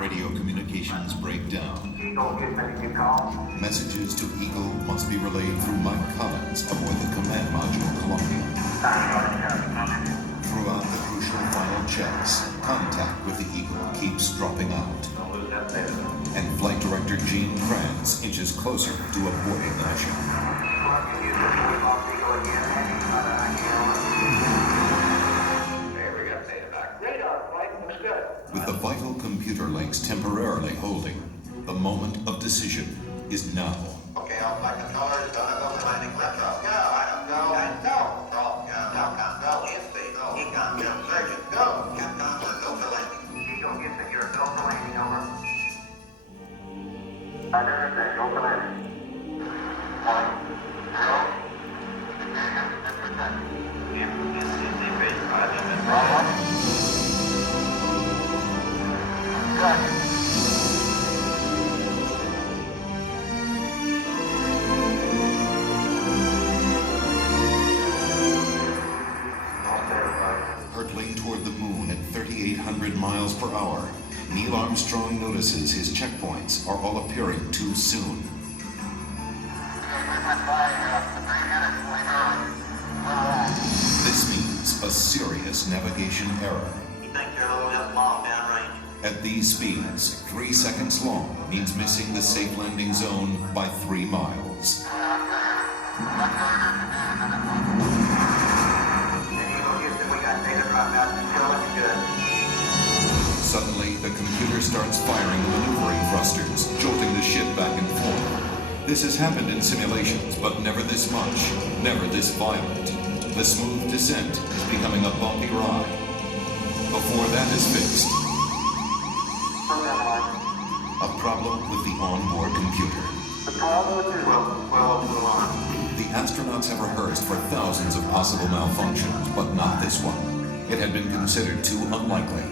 Radio communications break down. Messages to Eagle must be relayed through Mike Collins aboard the command module Columbia. Throughout the crucial final checks, contact with the Eagle keeps dropping out. And Flight Director Gene Kranz inches closer to aborting the mission. With the vital computer links temporarily holding, the moment of decision is now. Okay, all flight controllers, gonna go for landing. Let's go. Go, Adam, go, and go. Roll, go, Falcon, go, INSP, go, Econ, go, Surgeon, go. Capcom, go for landing. Eagle, get secure, go for landing, over. Understand, go for landing. 1, 0. Hurtling toward the moon at 3,800 miles per hour, Neil Armstrong notices his checkpoints are all appearing too soon. This means a serious navigation error. You think you're a little bit long downrange? At these speeds, 3 seconds long means missing the safe landing zone by 3 miles. Suddenly, the computer starts firing the maneuvering thrusters, jolting the ship back and forth. This has happened in simulations, but never this much, never this violent. The smooth descent is becoming a bumpy ride. Before that is fixed, a problem with the onboard computer. The astronauts have rehearsed for thousands of possible malfunctions, but not this one. It had been considered too unlikely.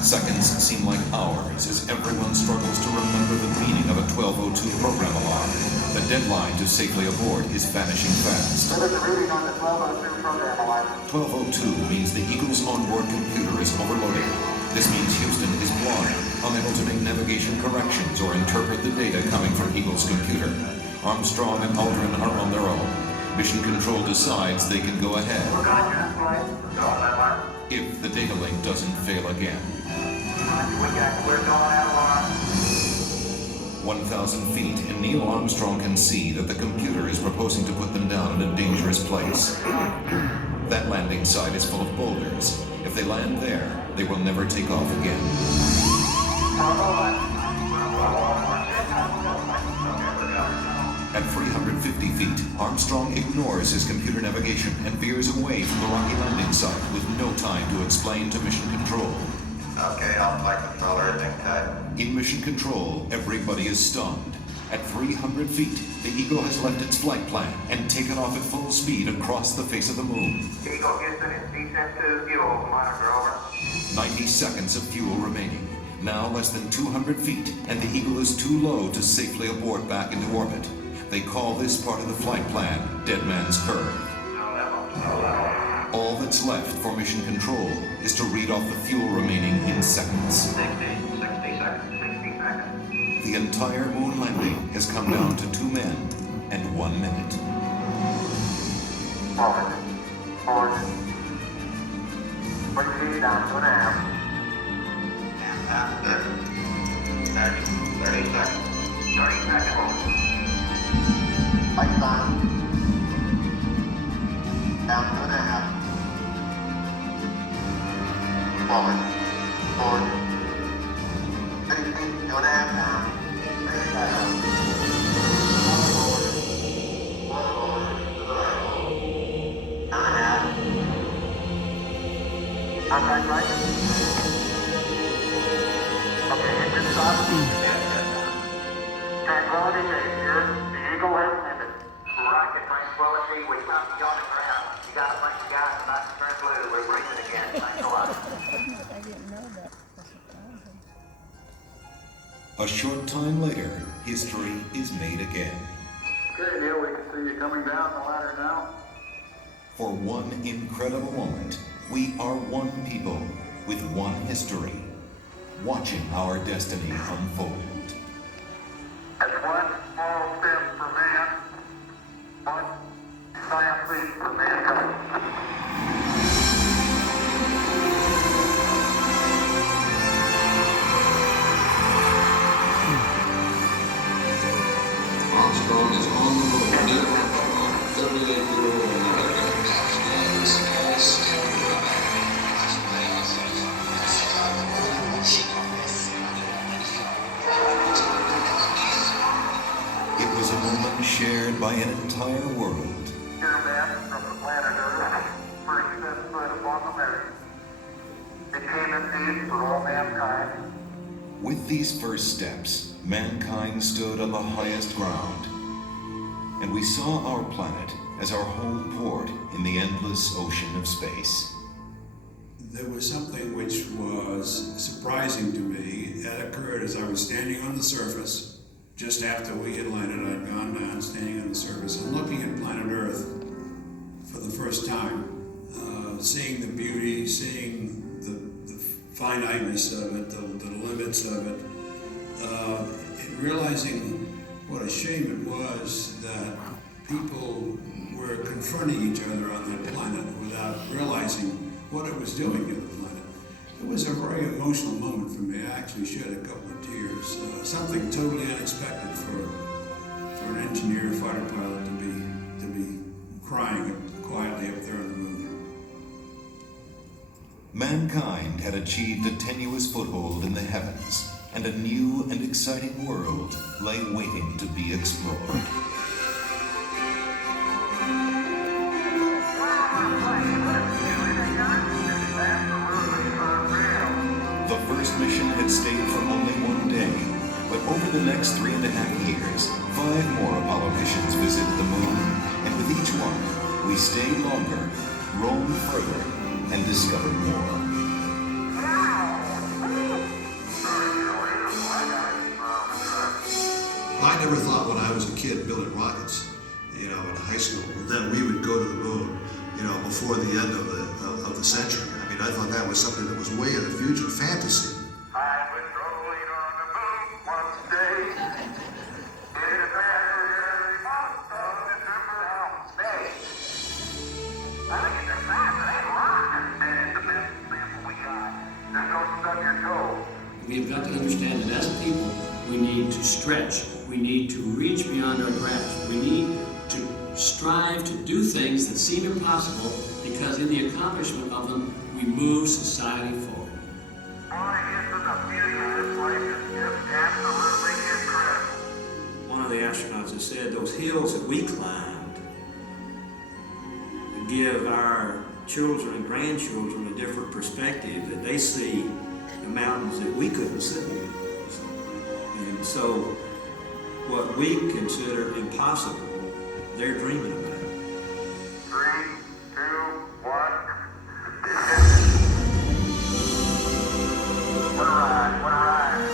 Seconds seem like hours as everyone struggles to remember the meaning of a 1202 program alarm. The deadline to safely aboard is vanishing fast. 1202 means the Eagle's onboard computer is overloaded. This means Houston is blind, unable to make navigation corrections or interpret the data coming from Eagle's computer. Armstrong and Aldrin are on their own. Mission Control decides they can go ahead if the data link doesn't fail again. 1,000 feet, and Neil Armstrong can see that the computer is proposing to put them down in a dangerous place. That landing site is full of boulders. If they land there, they will never take off again. At 350 feet, Armstrong ignores his computer navigation and veers away from the rocky landing site with no time to explain to Mission Control. Okay, all flight controllers in cut. In Mission Control, everybody is stunned. At 300 feet, the Eagle has left its flight plan and taken off at full speed across the face of the moon. Eagle, Houston, it's descent to fuel. Monitor, over. 90 seconds of fuel remaining. Now less than 200 feet, and the Eagle is too low to safely abort back into orbit. They call this part of the flight plan Dead Man's Curve. All that's left for Mission Control is to read off the fuel remaining in seconds. 60 seconds. The entire moon landing has come down to 2 men and 1 minute. Forward. Put your down, 2.5. And 30 seconds. 30 seconds. Lights on. Down 2.5. Forward. 30 feet, 2.5 down. 3 down. Contact right. Okay, engine stop. Tranquility Base here. The Eagle has landed. Rocket tranquility. We found you on the ground. You got a bunch of guys about to turn blue. We're breathing again. Thanks a lot. I didn't know that. A short time later, history is made again. Okay, Neil, we can see you coming down the ladder now. For one incredible moment, we are one people with one history, watching our destiny unfold. That's one small step for man, one giant leap for mankind. Armstrong is on the moon. Neil Armstrong, 38-year-old American. It was a moment shared by an entire world. Pure man from the planet Earth, first set foot upon the moon, became in peace for all mankind. With these first steps, mankind stood on the highest ground, and we saw our planet as our home port in the endless ocean of space. There was something which was surprising to me that occurred as I was standing on the surface. Just after we had landed, I'd gone down, standing on the surface and looking at planet Earth for the first time, seeing the beauty, seeing the finiteness of it, the limits of it, and realizing what a shame it was that people were confronting each other on that planet without realizing what it was doing to the planet. It was a very emotional moment for me. I actually shed a couple of tears. Something totally unexpected for an engineer, fighter pilot to be crying quietly up there on the moon. Mankind had achieved a tenuous foothold in the heavens, and a new and exciting world lay waiting to be explored. The first mission had stayed for only one day, but over the next 3.5 years, 5 more Apollo missions visited the moon, and with each one, we stayed longer, roamed further, and discovered more. I never thought when I was a kid building rockets, in high school, that we would go to the moon, before the end of the century. I mean, I thought that was something that was way in the future, fantasy. I was rolling on the moon one day. In a very month of December day. I look at the size of that rock, and it's the best example we got. There's no stub your toe. We've got to understand that as people, we need to stretch. We need to reach beyond our grasp. We need to strive to do things that seem impossible, because in the accomplishment of them, we move society forward. Boy, isn't the beauty of this place is just absolutely incredible. One of the astronauts has said those hills that we climbed give our children and grandchildren a different perspective, that they see the mountains that we couldn't see. And so what we consider impossible, they're dreaming about it. 3, 2, 1. What a ride, what a ride.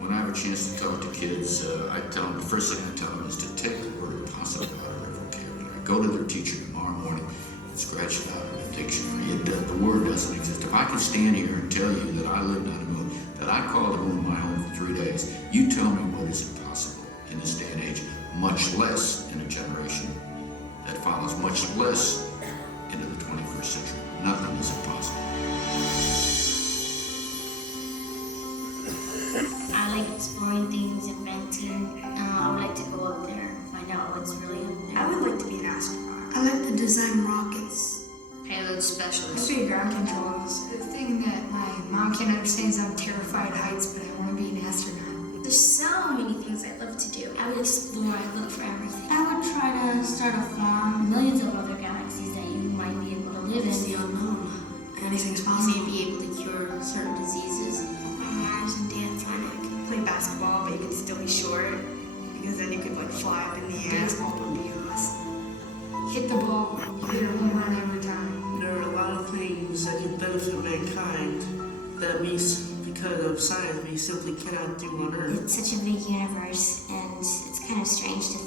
When I have a chance to talk to kids, I tell them, the first thing I tell them is to take the word impossible out of their vocabulary. Go to their teacher tomorrow morning and scratch it out of the dictionary. The word doesn't exist. If I can stand here and tell you that I lived on the moon, that I called the moon my home for 3 days, you tell me what is impossible in this day and age, much less in a generation that follows, much less into the 21st century. Nothing is impossible. I like exploring things, inventing. I would like to go up there and find out what's really up there. I would like to be an astronaut. I like to design rockets. Payload specialist. I'd be ground controls. The thing that my mom can't understand is I'm terrified of heights, but I want to be an astronaut. There's so many things I'd love to do. I would explore, I'd look for everything. I would try to start a farm. Millions of other galaxies that you might be able to live It's in. the unknown. Anything's You possible. may be able to cure certain diseases. Mars and dance on it. Play basketball, but you could still be short, because then you could fly up in the air. Baseball would be awesome. Hit the ball, you hit a home run every time. There are a lot of things that can benefit mankind that we, because of science, we simply cannot do on Earth. It's such a big universe, and it's kind of strange to think